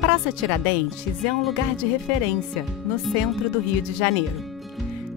Praça Tiradentes é um lugar de referência no centro do Rio de Janeiro.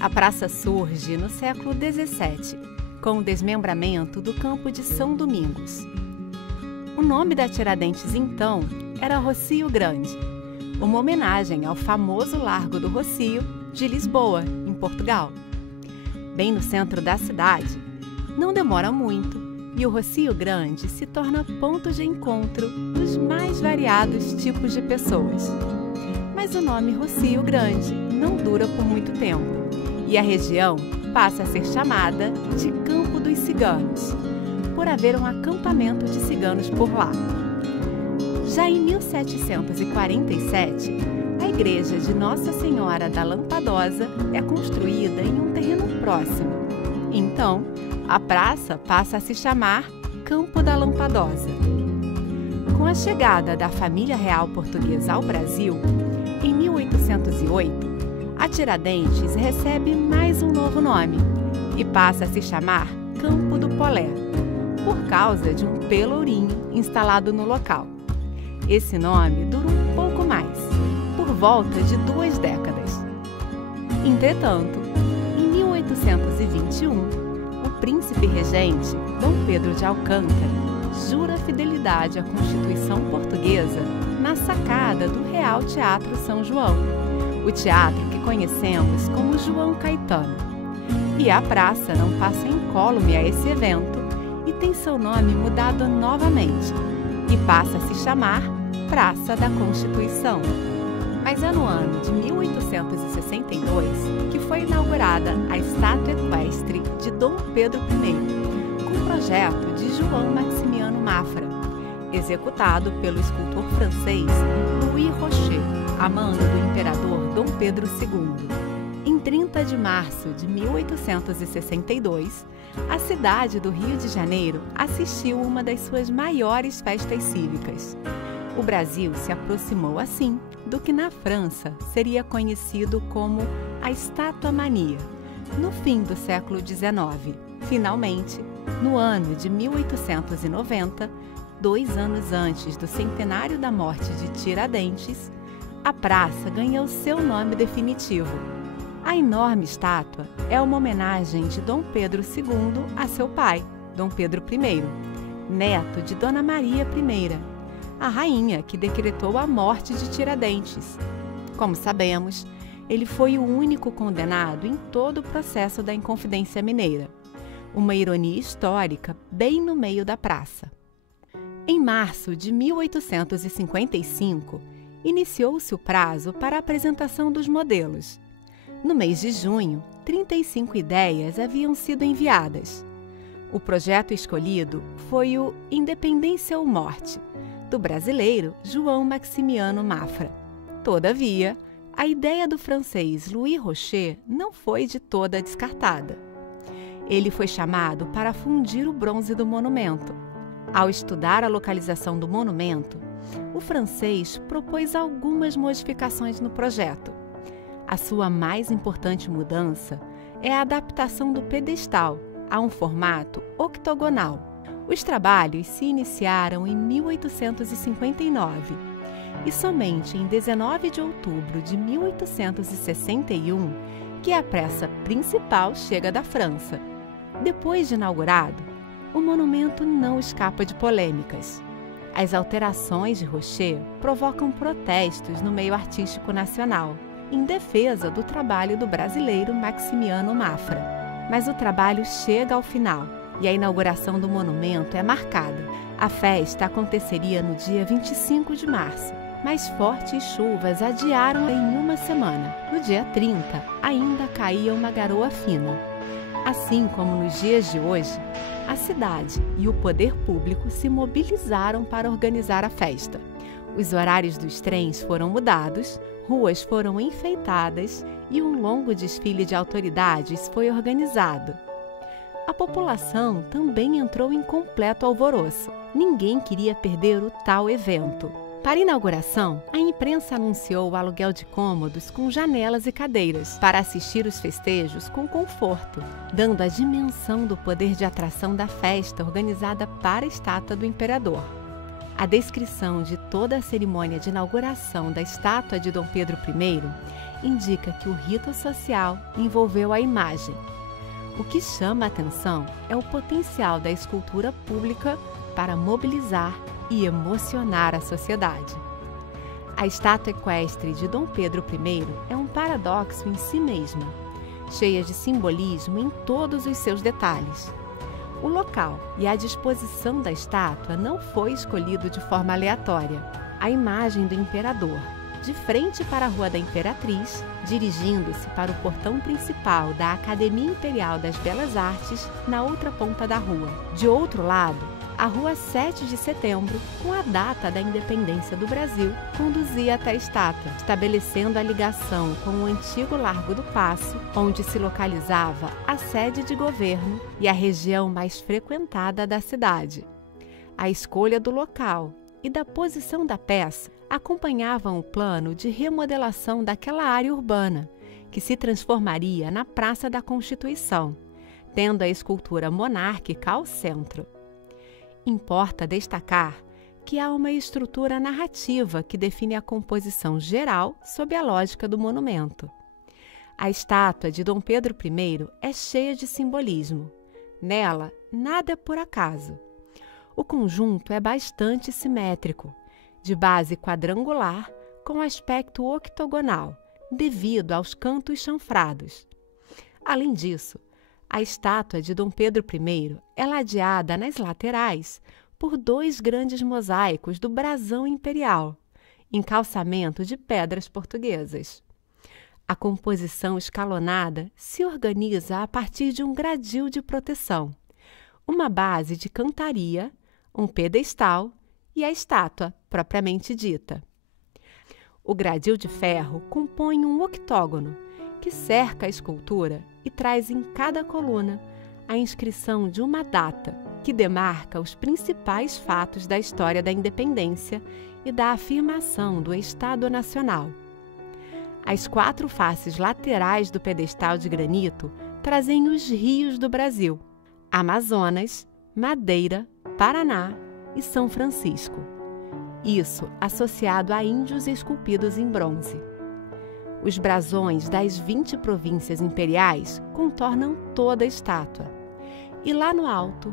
A praça surge no século XVII, com o desmembramento do campo de São Domingos. O nome da Tiradentes, então, era Rocio Grande, uma homenagem ao famoso Largo do Rocio de Lisboa, em Portugal. Bem no centro da cidade, não demora muito e o Rocio Grande se torna ponto de encontro dos mais variados tipos de pessoas. Mas o nome Rocio Grande não dura por muito tempo e a região passa a ser chamada de Campo dos Ciganos, por haver um acampamento de ciganos por lá. Já em 1747, a igreja de Nossa Senhora da Lampadosa é construída em um terreno próximo. Então, a praça passa a se chamar Campo da Lampadosa. Com a chegada da família real portuguesa ao Brasil, em 1808, a Tiradentes recebe mais um novo nome e passa a se chamar Campo do Polé, por causa de um pelourinho instalado no local. Esse nome dura um pouco mais, por volta de 2 décadas. Entretanto, em 1821, o príncipe regente, Dom Pedro de Alcântara, jura fidelidade à Constituição Portuguesa na sacada do Real Teatro São João, o teatro que conhecemos como João Caetano. E a praça não passa incólume a esse evento e tem seu nome mudado novamente e passa a se chamar Praça da Constituição. Mas é no ano de 1862 que foi inaugurada a estátua equestre de Dom Pedro I, com projeto de João Maximiano Mafra, executado pelo escultor francês Louis Rocher, a mando do imperador Dom Pedro II. Em 30 de março de 1862, a cidade do Rio de Janeiro assistiu uma das suas maiores festas cívicas. O Brasil se aproximou assim do que na França seria conhecido como a Estátua Mania, no fim do século XIX. Finalmente, no ano de 1890, 2 anos antes do centenário da morte de Tiradentes, a praça ganhou seu nome definitivo. A enorme estátua é uma homenagem de Dom Pedro II a seu pai, Dom Pedro I, neto de Dona Maria I, a rainha que decretou a morte de Tiradentes. Como sabemos, ele foi o único condenado em todo o processo da Inconfidência Mineira. Uma ironia histórica bem no meio da praça. Em março de 1855, iniciou-se o prazo para a apresentação dos modelos. No mês de junho, 35 ideias haviam sido enviadas. O projeto escolhido foi o Independência ou Morte, do brasileiro João Maximiano Mafra. Todavia, a ideia do francês Louis Rocher não foi de toda descartada. Ele foi chamado para fundir o bronze do monumento. Ao estudar a localização do monumento, o francês propôs algumas modificações no projeto. A sua mais importante mudança é a adaptação do pedestal a um formato octogonal. Os trabalhos se iniciaram em 1859 e somente em 19 de outubro de 1861 que a peça principal chega da França. Depois de inaugurado, o monumento não escapa de polêmicas. As alterações de Rocher provocam protestos no meio artístico nacional, em defesa do trabalho do brasileiro Maximiano Mafra. Mas o trabalho chega ao final e a inauguração do monumento é marcada. A festa aconteceria no dia 25 de março, mas fortes chuvas adiaram em uma semana. No dia 30, ainda caía uma garoa fina. Assim como nos dias de hoje, a cidade e o poder público se mobilizaram para organizar a festa. Os horários dos trens foram mudados, ruas foram enfeitadas e um longo desfile de autoridades foi organizado. A população também entrou em completo alvoroço. Ninguém queria perder o tal evento. Para a inauguração, a imprensa anunciou o aluguel de cômodos com janelas e cadeiras para assistir os festejos com conforto, dando a dimensão do poder de atração da festa organizada para a estátua do imperador. A descrição de toda a cerimônia de inauguração da estátua de Dom Pedro I indica que o rito social envolveu a imagem. O que chama a atenção é o potencial da escultura pública para mobilizar e emocionar a sociedade. A estátua equestre de Dom Pedro I é um paradoxo em si mesma, cheia de simbolismo em todos os seus detalhes. O local e a disposição da estátua não foi escolhido de forma aleatória. A imagem do imperador, de frente para a Rua da Imperatriz, dirigindo-se para o portão principal da Academia Imperial das Belas Artes, na outra ponta da rua. De outro lado, a Rua 7 de Setembro, com a data da independência do Brasil, conduzia até a estátua, estabelecendo a ligação com o antigo Largo do Paço, onde se localizava a sede de governo e a região mais frequentada da cidade. A escolha do local e da posição da peça acompanhavam o plano de remodelação daquela área urbana, que se transformaria na Praça da Constituição, tendo a escultura monárquica ao centro. Importa destacar que há uma estrutura narrativa que define a composição geral sob a lógica do monumento. A estátua de Dom Pedro I é cheia de simbolismo. Nela, nada é por acaso. O conjunto é bastante simétrico, de base quadrangular com aspecto octogonal, devido aos cantos chanfrados. Além disso, a estátua de Dom Pedro I é ladeada nas laterais por 2 grandes mosaicos do brasão imperial, em calçamento de pedras portuguesas. A composição escalonada se organiza a partir de um gradil de proteção, uma base de cantaria, um pedestal e a estátua propriamente dita. O gradil de ferro compõe um octógono que cerca a escultura e traz em cada coluna a inscrição de uma data que demarca os principais fatos da história da independência e da afirmação do Estado Nacional. As 4 faces laterais do pedestal de granito trazem os rios do Brasil: Amazonas, Madeira, Paraná e São Francisco. Isso associado a índios esculpidos em bronze. Os brasões das 20 províncias imperiais contornam toda a estátua. E lá no alto,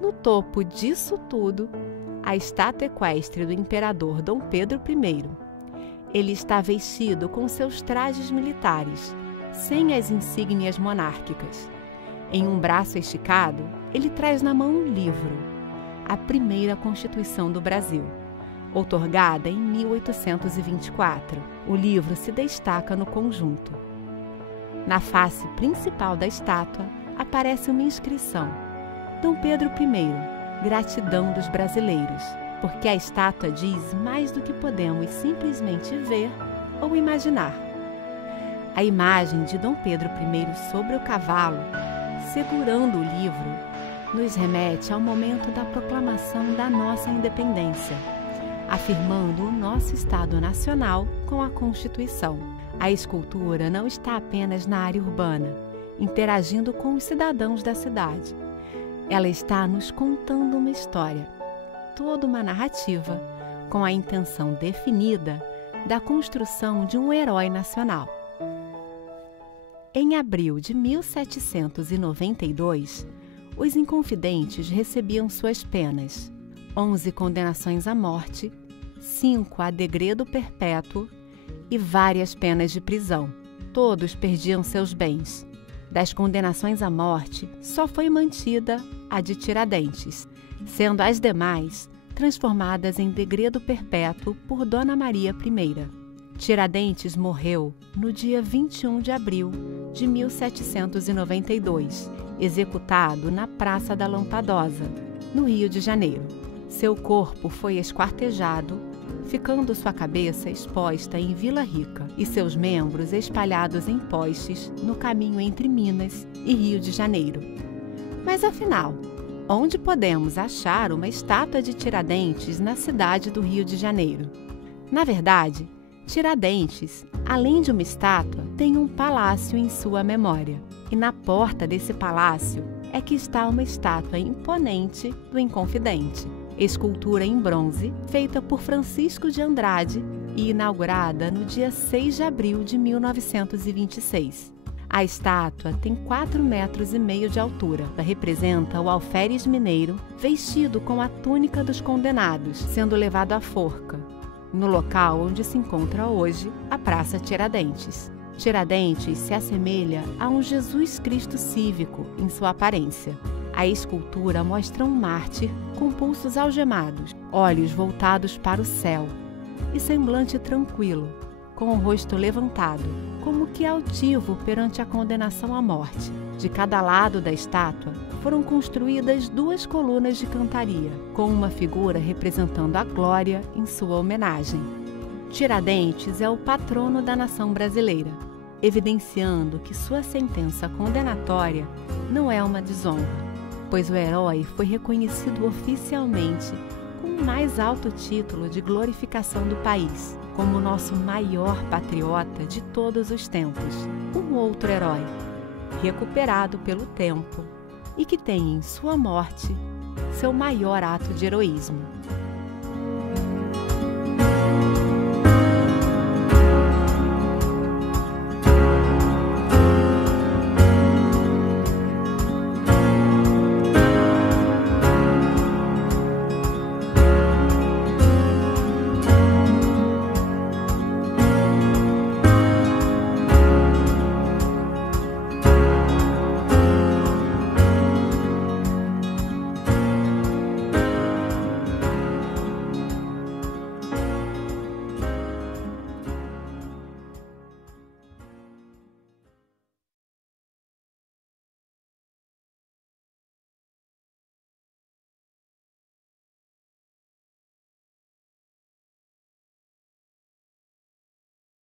no topo disso tudo, a estátua equestre do imperador Dom Pedro I. Ele está vestido com seus trajes militares, sem as insígnias monárquicas. Em um braço esticado, ele traz na mão um livro, a primeira Constituição do Brasil, outorgada em 1824. O livro se destaca no conjunto. Na face principal da estátua aparece uma inscrição: Dom Pedro I, gratidão dos brasileiros, porque a estátua diz mais do que podemos simplesmente ver ou imaginar. A imagem de Dom Pedro I sobre o cavalo, segurando o livro, nos remete ao momento da proclamação da nossa independência, afirmando o nosso Estado Nacional com a Constituição. A escultura não está apenas na área urbana, interagindo com os cidadãos da cidade. Ela está nos contando uma história, toda uma narrativa, com a intenção definida da construção de um herói nacional. Em abril de 1792, os inconfidentes recebiam suas penas: 11 condenações à morte, 5 a degredo perpétuo e várias penas de prisão. Todos perdiam seus bens. Das condenações à morte, só foi mantida a de Tiradentes, sendo as demais transformadas em degredo perpétuo por Dona Maria I. Tiradentes morreu no dia 21 de abril de 1792, executado na Praça da Lampadosa, no Rio de Janeiro. Seu corpo foi esquartejado, ficando sua cabeça exposta em Vila Rica e seus membros espalhados em postes no caminho entre Minas e Rio de Janeiro. Mas afinal, onde podemos achar uma estátua de Tiradentes na cidade do Rio de Janeiro? Na verdade, Tiradentes, além de uma estátua, tem um palácio em sua memória. E na porta desse palácio é que está uma estátua imponente do Inconfidente. escultura em bronze feita por Francisco de Andrade e inaugurada no dia 6 de abril de 1926. A estátua tem 4,5 metros de altura. Representa o alferes mineiro vestido com a túnica dos condenados, sendo levado à forca, no local onde se encontra hoje a Praça Tiradentes. Tiradentes se assemelha a um Jesus Cristo cívico em sua aparência. A escultura mostra um mártir com pulsos algemados, olhos voltados para o céu e semblante tranquilo, com o rosto levantado, como que altivo perante a condenação à morte. De cada lado da estátua foram construídas 2 colunas de cantaria, com uma figura representando a glória em sua homenagem. Tiradentes é o patrono da nação brasileira, evidenciando que sua sentença condenatória não é uma desonra, pois o herói foi reconhecido oficialmente com o mais alto título de glorificação do país, como o nosso maior patriota de todos os tempos, um outro herói, recuperado pelo tempo e que tem em sua morte seu maior ato de heroísmo.